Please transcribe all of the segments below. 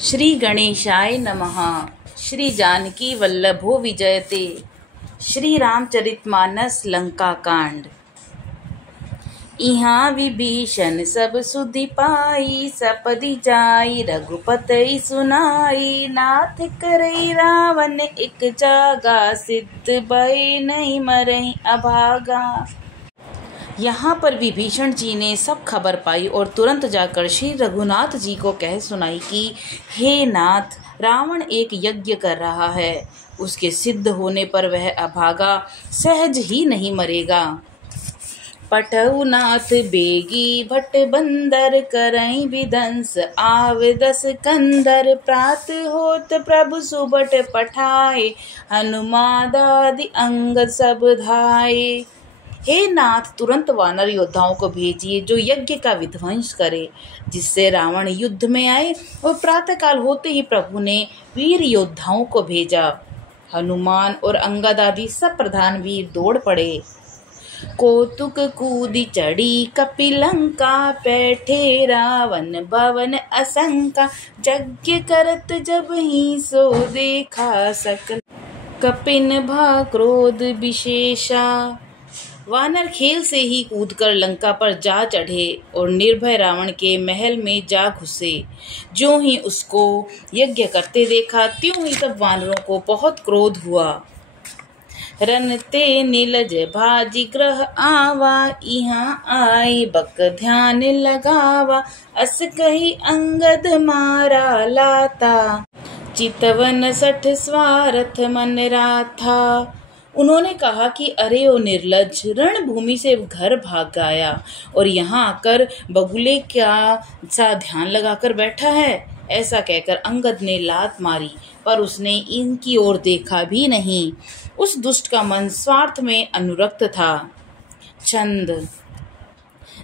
श्री गणेशाय नमः। श्री जानकी वल्लभो विजयते। श्री रामचरितमानस लंका कांड। इहाँ विभीषण सब सुधि पाई, सपदि जाई रघुपति सुनाई। नाथ करई रावण एक जागा, सिद्ध भय नहीं मरहि अभागा। यहाँ पर विभीषण जी ने सब खबर पाई और तुरंत जाकर श्री रघुनाथ जी को कह सुनाई कि हे नाथ, रावण एक यज्ञ कर रहा है। उसके सिद्ध होने पर वह अभागा सहज ही नहीं मरेगा। पठऊ नाथ बेगी भट बंदर, करई विदंस आव दस कंदर। प्रात होत प्रभु सुबट पठाए, हनुमादादि अंगद सब धाये। हे नाथ, तुरंत वानर योद्धाओं को भेजिए जो यज्ञ का विध्वंस करे, जिससे रावण युद्ध में आए। और प्रातःकाल होते ही प्रभु ने वीर योद्धाओं को भेजा। हनुमान और अंगद आदि सब प्रधान वीर दौड़ पड़े। कौतुक कूदी चढ़ी कपिलंका, बैठे रावण भवन असंका। यज्ञ करत जब ही सो देखा, सकल कपिन भा क्रोध विशेषा। वानर खेल से ही कूदकर लंका पर जा चढ़े और निर्भय रावण के महल में जा घुसे। ज्यों ही उसको यज्ञ करते देखा, त्यों ही तब वानरों को बहुत क्रोध हुआ। रनते नीलज भाजी ग्रह आवा, इहाँ आई बक ध्यान लगावा। अस कही अंगद मारा लाता, चितवन सठ स्वार्थ मन राथा। उन्होंने कहा कि अरे ओ निर्लज, रणभूमि से घर भाग गया और यहाँ आकर बगुले क्या सा ध्यान लगाकर बैठा है। ऐसा कहकर अंगद ने लात मारी, पर उसने इनकी ओर देखा भी नहीं। उस दुष्ट का मन स्वार्थ में अनुरक्त था। छंद।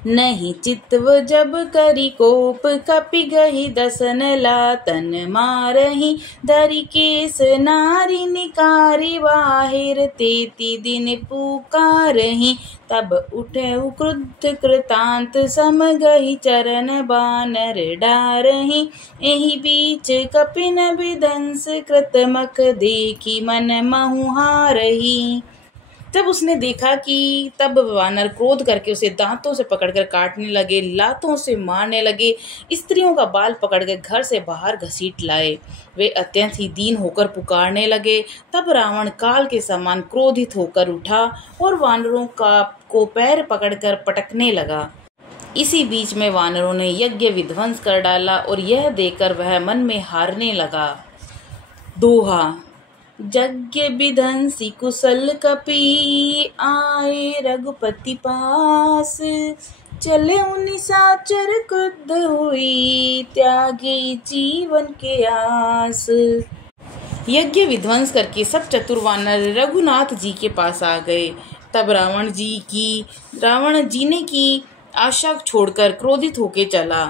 नहीं चित्व जब करी कोप, कपि गही दसन लातन मारही। धरि केस नारी निकारी, बाहिर तेती दिन पुकारही। तब उठे क्रुद्ध कृतांत, सम गही चरण बानर डारही। एहि बीच कपिन विदंस, कृतमख देखी मन महुहारही। तब उसने देखा कि तब वानर क्रोध करके उसे दांतों से पकड़कर काटने लगे, लातों से मारने लगे, स्त्रियों का बाल पकड़कर घर से बाहर घसीट लाए। वे अत्यंत ही दीन होकर पुकारने लगे। तब रावण काल के समान क्रोधित होकर उठा और वानरों को पैर पकड़कर पटकने लगा। इसी बीच में वानरों ने यज्ञ विध्वंस कर डाला और यह देखकर वह मन में हारने लगा। दोहा। यज्ञ विध्वंसी कुशल कपि, आए रघुपति पास। चले निशाचर क्रुद्ध हुई, त्यागे जीवन के आस। यज्ञ विध्वंस करके सब चतुर वानर रघुनाथ जी के पास आ गए। तब रावण जीने की आशा छोड़कर क्रोधित होके चला।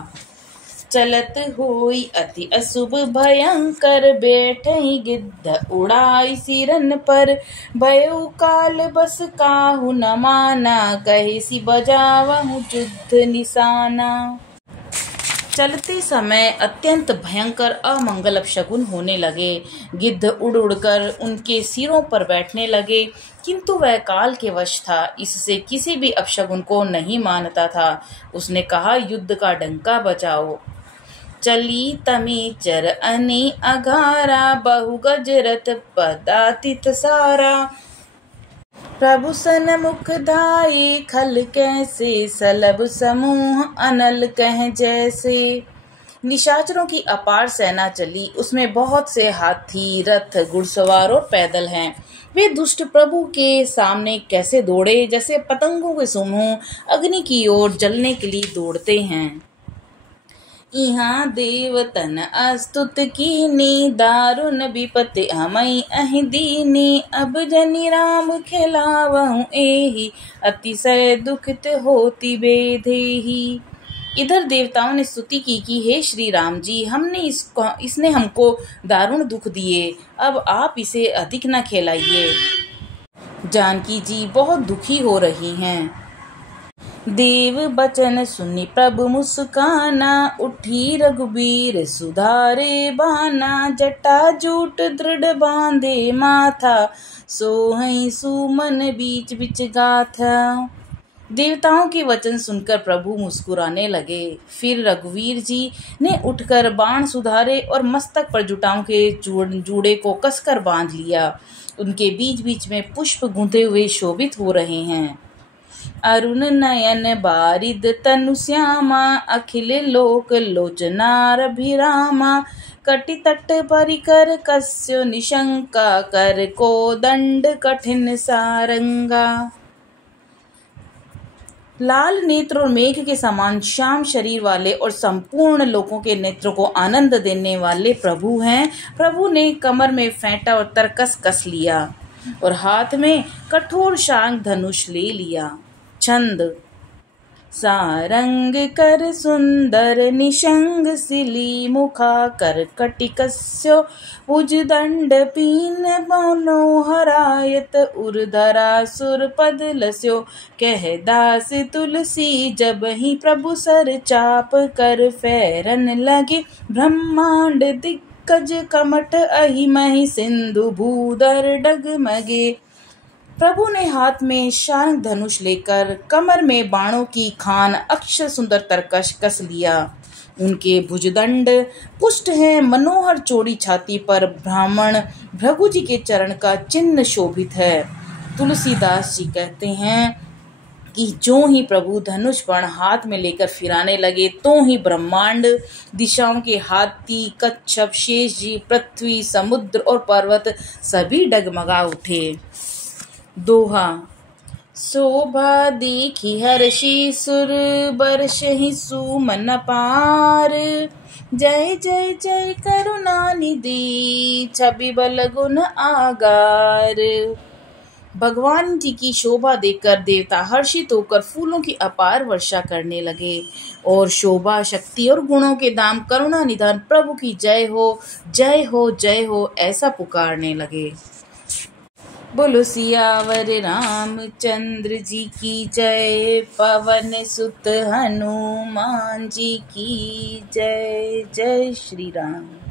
चलत होई अति अशुभ भयंकर, बैठई गिद्ध उड़ाई सिरन पर। भयउ काल बस काहू न माना, कहे सी बजावहु युद्ध निशाना। चलते समय अत्यंत भयंकर अमंगल अपशगुन होने लगे। गिद्ध उड़ उड़कर उनके सिरों पर बैठने लगे, किंतु वह काल के वश था, इससे किसी भी अपशगुन को नहीं मानता था। उसने कहा, युद्ध का डंका बजाओ। चली तमी चर अनी अघारा, बहु गजरथ पदातित सारा। प्रभु सन्मुख धाये, खल कैसे सलभ समूह अनल कह जैसे। निशाचरों की अपार सेना चली, उसमें बहुत से हाथी, रथ, घुड़सवार और पैदल हैं। वे दुष्ट प्रभु के सामने कैसे दौड़े, जैसे पतंगों के समूह अग्नि की ओर जलने के लिए दौड़ते हैं। इहाँ देवतन अस्तुत कीनी, दारुण विपत्ति हमई अहि दीनी। अब जनि राम खेलावहु एहि, अतिशय दुखित होती बेधेहि। इधर देवताओं ने स्तुति की कि हे श्री राम जी, इसने हमको दारुण दुख दिए, अब आप इसे अधिक न खेलाइए। जानकी जी बहुत दुखी हो रही हैं। देव बचन सुनि प्रभु मुस्काना, उठी रघुबीर सुधारे बाना। जटा जूट दृढ़ बांधे माथा, सोहई सुमन बीच बीच गाथा। देवताओं के वचन सुनकर प्रभु मुस्कुराने लगे। फिर रघुवीर जी ने उठकर बाण सुधारे और मस्तक पर जटाओं के जूड़े को कसकर बांध लिया। उनके बीच बीच में पुष्प गूंथे हुए शोभित हो रहे हैं। अरुण नयन बारिद तनु श्यामा, अखिल लोक लोचनारभिरामा। कटि तट परिकर कस्यो निशंका, कर को दंड कठिन सारंगा। लाल नेत्र और मेघ के समान श्याम शरीर वाले और संपूर्ण लोगों के नेत्रों को आनंद देने वाले प्रभु हैं। प्रभु ने कमर में फेंटा और तरकस कस लिया और हाथ में कठोर शांग धनुष ले लिया। छंद। सारंग कर सुंदर निशंग, सिली मुखा कर कटिकस्यो। भुजदंड पीन मनोहरायत, उर्धरा सुर पद लस्यो। कह दास तुलसी जब ही प्रभु सर चाप, कर फेरन लगे ब्रह्मांड दिग्गज कमठ। अहि महि सिंधु भूधर डगमगे। प्रभु ने हाथ में शांग धनुष लेकर कमर में बाणों की खान अक्षर सुंदर तरकश कस लिया। उनके भुजदंड पुष्ट है, मनोहर चौड़ी छाती पर ब्राह्मण भृगु जी के चरण का चिन्ह शोभित है। तुलसीदास जी कहते हैं कि जो ही प्रभु धनुष बाण हाथ में लेकर फिराने लगे, तो ही ब्रह्मांड, दिशाओं के हाथी, कच्छप, शेष जी, पृथ्वी, समुद्र और पर्वत सभी डगमगा उठे। दोहा। शोभा देखी हर्षि सुर, बरसहि सुमन अपार। जय जय जय करुणा निधि, छवि बल गुण आगार। भगवान जी की शोभा देखकर देवता हर्षित होकर फूलों की अपार वर्षा करने लगे और शोभा, शक्ति और गुणों के दाम करुणा निधान प्रभु की जय हो, जय हो, जय हो ऐसा पुकारने लगे। बोलो सियावर रामचंद्र जी की जय, पवन सुत हनुमान जी की जय। जय श्री राम।